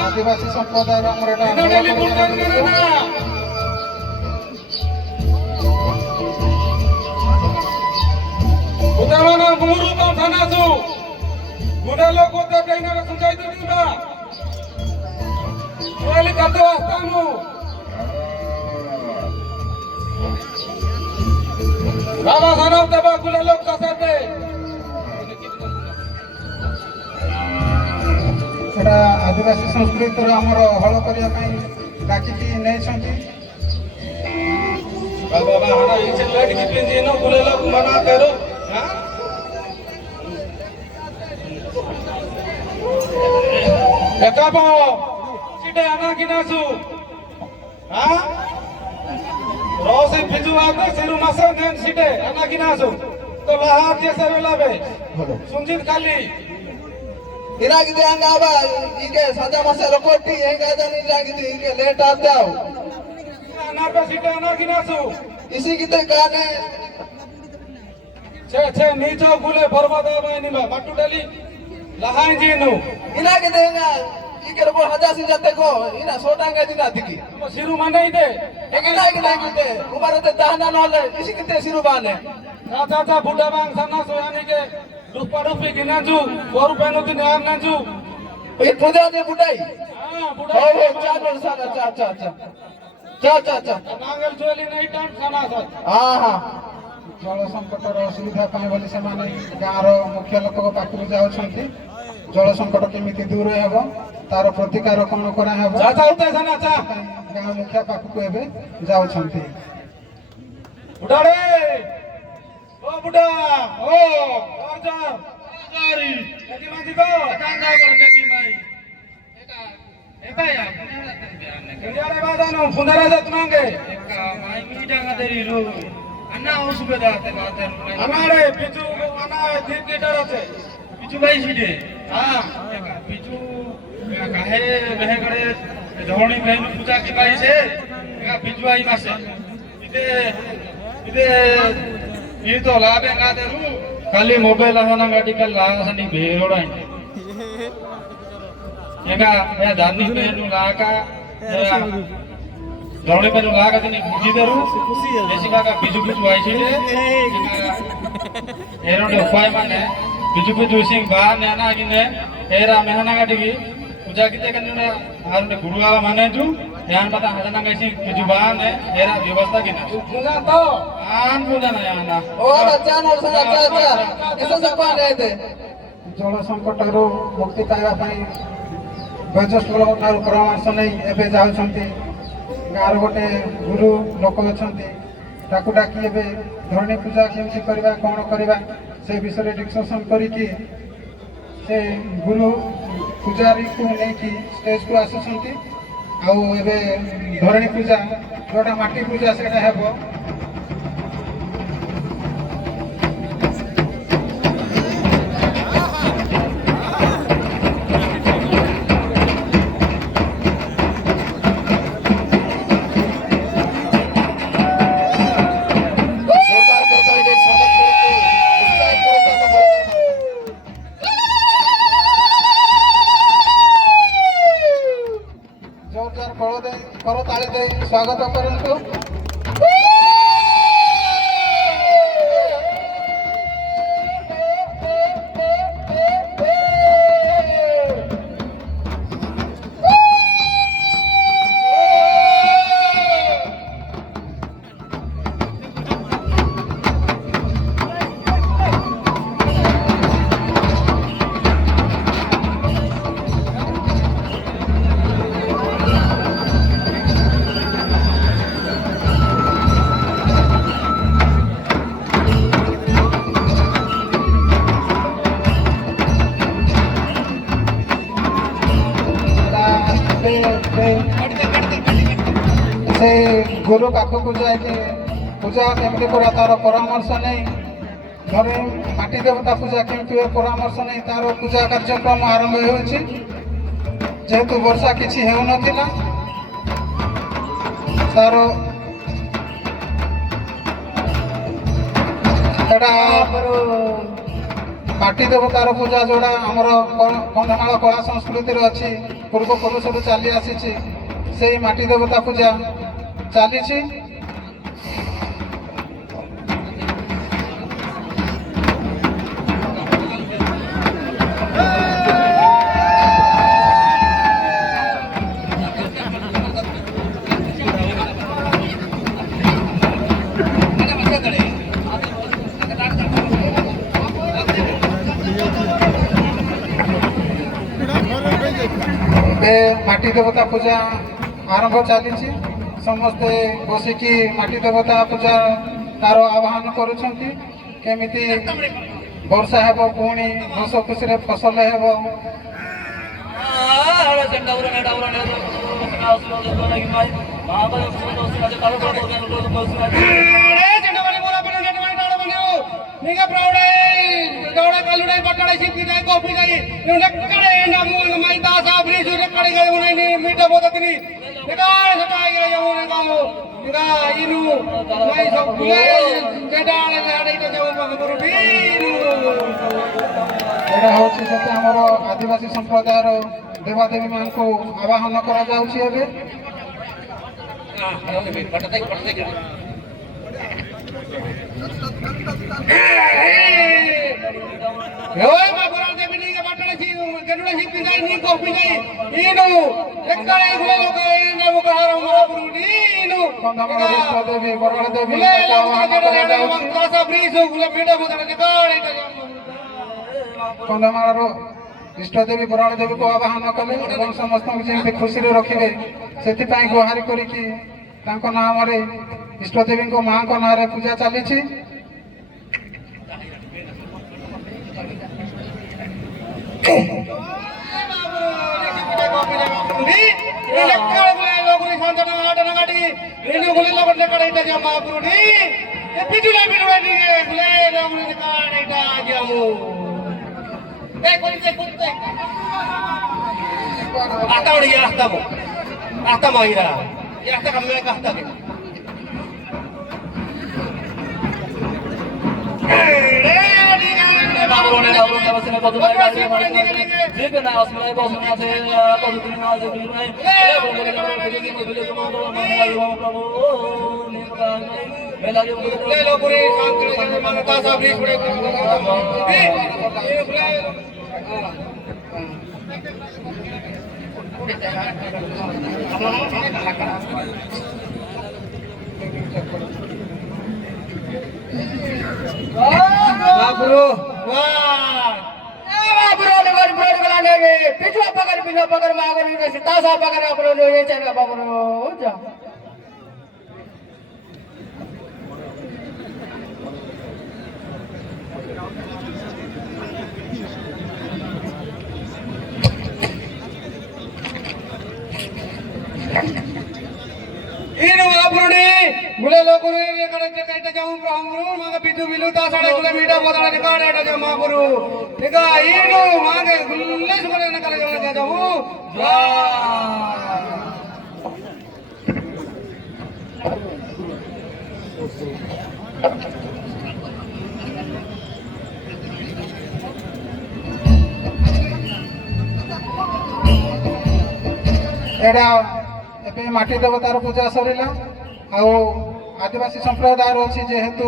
आदिवासी संप्रदाय आदिवासी संस्कृति आमर हल करने डाकिकी नहीं सुंजित खाली ಇರಾಗಿದೆ ಹಂಗಾವ ಈಗ ಸದಾ ಮಸ ರೊಕೊಟ್ಟಿ ಹೆಂಗಾದನಿ ಇರಾಗಿದೆ ಈಗ ಲೇಟ್ ಆದ್ಯಾವ ನಾಪ ಸಿಟ ಅನಾಗಿನಾಸು ಇಸಿಗಿತೆ ಕಾನೆ ಛೇ ಛೇ ನೀಚೋ ಗುಲೆ ಬರ್ಬಾದಾಬ ನಿಮ ಮಟ್ಟು ಡಲಿ ಲಹಾಯಿ ಜೀನು ಇರಾಗಿದೆ ಹಂಗ ಈಗ ರೊಕೊ ಹಜಾಸಿ ಜತೆಗೋ ಇನ ಸೋಟಾಂಗ ದಿನ ಅದಿಗಿ ಸಿರು ಮನೆ ಇದೆ ಹೇಗಿನಾಗಿದೆ ಉಮರತೆ ದಹನ ನೋಲೆ ಇಸಿಗಿತೆ ಸಿರು ಬಾನೆ ಚಾಚಾ ಬುಡ್ಡಾ ಬಾಂಗ್ ಸನ್ನ ಸೋಯಾನಿಗೆ रुपा रुपी गिनाजू 100 रुपए नो दिन यार नाजू ये पूजा दे बुढ़ाई हां बुढ़ाई हो चार सारा चा नांगल चोली नहीं टाइम खाना सर हां हां जल संकट रो असुविधा पाए बोली से माने गांव रो मुख्य लोक को पाकु जाउ छंती जल संकट केमिति दूर हेबो तार प्रतिकार कोन करा हेबो चा होते सना चा गांव मुखिया पाकु को एबे जाउ छंती बुढ़ाड़े ओ बुढ़ा ओ order dari jadi mati ko tangga ko neki mai eka ya kenjara badano fundara jat mange eka mai meeting aderi ru anna usubeda ate bater amare pichu ana dip gitar ate pichu bai side ha eka pichu kahe behe kare dhoni behin puja ki bai se eka pichu ai mase ide ये तो लाभे गाते रू खाली mobile आना गाड़ी का लासनी बेरोड़ा है येगा या दानी पे नु लाका दौड़े पे नु लाका तनी बुझी दरू जैसे का बिजु बिजु आई छे एरो दे उपाय माने बिजु बिजु सिंह बा नेना गिने एरा मेहना गाड़ी की पूजा किते कन्ने हार ने गुरु वाला माने जू ध्यान पता हजना कैसी बिजु बा ने एरा व्यवस्था किने पूजा तो आन पूजा ना याना ओ बच्चा नो सना चा ऐसा सब पाने थे जल संकट रो मुक्ति पाइबा पई वैज्ञानिक लोक ठार परामर्श नै एबे जाउ छंती गार गोटे गुरु लोक छंती ताकू डाकी एबे धरणी पूजा केमति करबा कोन करबा से विषय डिस्कशन करी कि से गुरु पूजारी को नै कि स्टेज को आसु छंती आउ एबे धरणी पूजा जोटा माटी पूजा सेटा हेबो करो ताली दे स्वागत करंतु से गुरु पाखक जाए पूजा केमती करा तार परामर्श नहीं घरे माटी देवता पूजा केमती परामर्श नहीं तार पूजा कार्यक्रम आरंभ जेहेतु वर्षा किसी हो ତାର ଏଟା ମାଟି ଦେବତାର ପୂଜା ଯୋଉଟା ଆମର କନ୍ଧମାଳ କଳା ସଂସ୍କୃତିରେ ଅଛି, ପୂର୍ବପୁରୁଷରୁ ଚାଲି ଆସିଛି, ସେଇ ମାଟି ଦେବତା ପୂଜା ଚାଲିଛି। ଏବେ ମାଟି ଦେବତା ପୂଜା ଆରମ୍ଭ ଚାଲିଛି। ସମସ୍ତେ ବସିକି ମାଟି ଦେବତା ପୂଜା ତାର ଆହ୍ୱାନ କରୁଛନ୍ତି, କେମିତି ବର୍ଷା ହେବ, ପୁଣି ହସ ଖୁସିରେ ଫସଲ ହେବ। ଏଇଟା ହେଉଛି ସେତେ ଆମର ଆଦିବାସୀ ସମ୍ପ୍ରଦାୟର ଦେବାଦେବୀ ମାନଙ୍କୁ ଆବାହନ କରାଯାଉଛି। ଏବେ କନ୍ଧମାଳ ଇଷ୍ଟ ଦେବୀ ବରାଳ ଦେବୀ କନ୍ଧମାଳର ଇଷ୍ଟ ଦେବୀ ବରାଳ ଦେବୀକୁ ଆବାହନ କଲେ ଏବଂ ସମସ୍ତଙ୍କୁ ଯେମିତି ଖୁସିରେ ରଖିବେ ସେଥିପାଇଁ ଗୁହାରି କରିକି ତାଙ୍କ ନାମରେ ଇଷ୍ଟ ଦେବୀଙ୍କ ମାଙ୍କ ନାଁରେ ପୂଜା ଚାଲିଛି। पिछवा पकड़ मागर तासा पकड़ अपनो जो ये चल बाबरो जा इन बाबरुडी बुले लोकुरे एकडे एटा जाऊ ब्राह्मणु मग बिजू बिलू तासाडे गुले मीठा बोदाडे निकाडे एटा जा माबरू इका इनु मागे गुल्ले सुगले नकले जा जाऊ जा एडा ଏବେ ମାଟି ଦେବତାର ପୂଜା ସରିଲା। ଆଉ ଆଦିବାସୀ ସମ୍ପ୍ରଦାୟର ଅଛି ଯେହେତୁ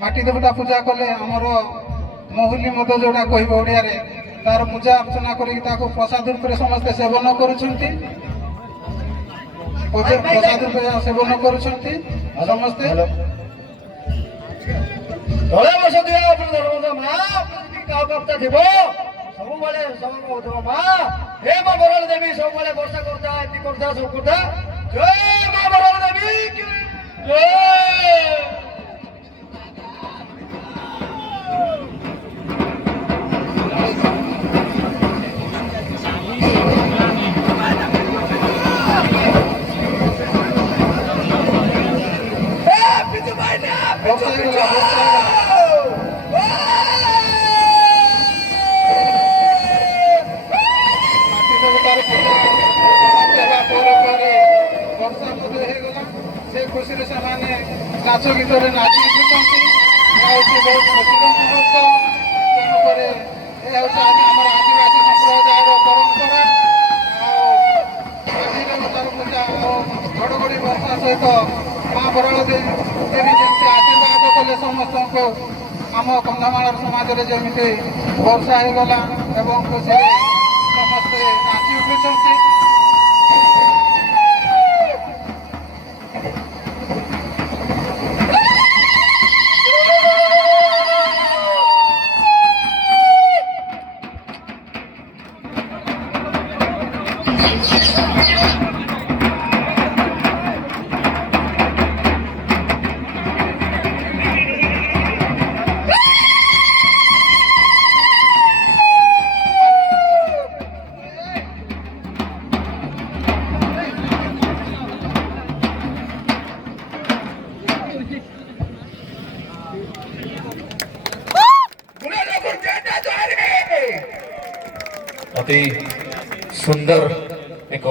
ମାଟି ଦେବତା ପୂଜା କଲେ ଆମର ମହୁଲି ମଦ ଯୋଉଟା କହିବ ଓଡ଼ିଆରେ, ତାର ପୂଜା ଅର୍ଚ୍ଚନା କରିକି ତାକୁ ପ୍ରସାଦ ରୂପରେ ସମସ୍ତେ ସେବନ କରୁଛନ୍ତି। ପ୍ରସାଦ ରୂପେ ସେବନ କରୁଛନ୍ତି ସମସ୍ତେ। ତଳେ ବସ ଦିଅ ମା କାଉକପ୍ତା ଥିବ ସବୁବେଳେ ସବୁ କହୁଥିବ ମା हे मां बराळ देवी सबले वर्षा करता एति करता सब करता जय मां बराळ देवी की जय ए पितु भाई ना पितु ବର୍ଷା ମଧ୍ୟ ହେଇଗଲା। से खुशी से नाच गीत नाची उठुंट बहुत खुशी मुहूर्त तेणुक यह आम आदिवासी संप्रदायर परंपरा घड़घड़ी वर्षा सहित माँ बराल देवी जमी आशीर्वाद कले समस्त को आम कंधमाल समाज में जमी वर्षा हो गला एवं खुशी समस्ते नाची उठुंट। अति सुंदर एक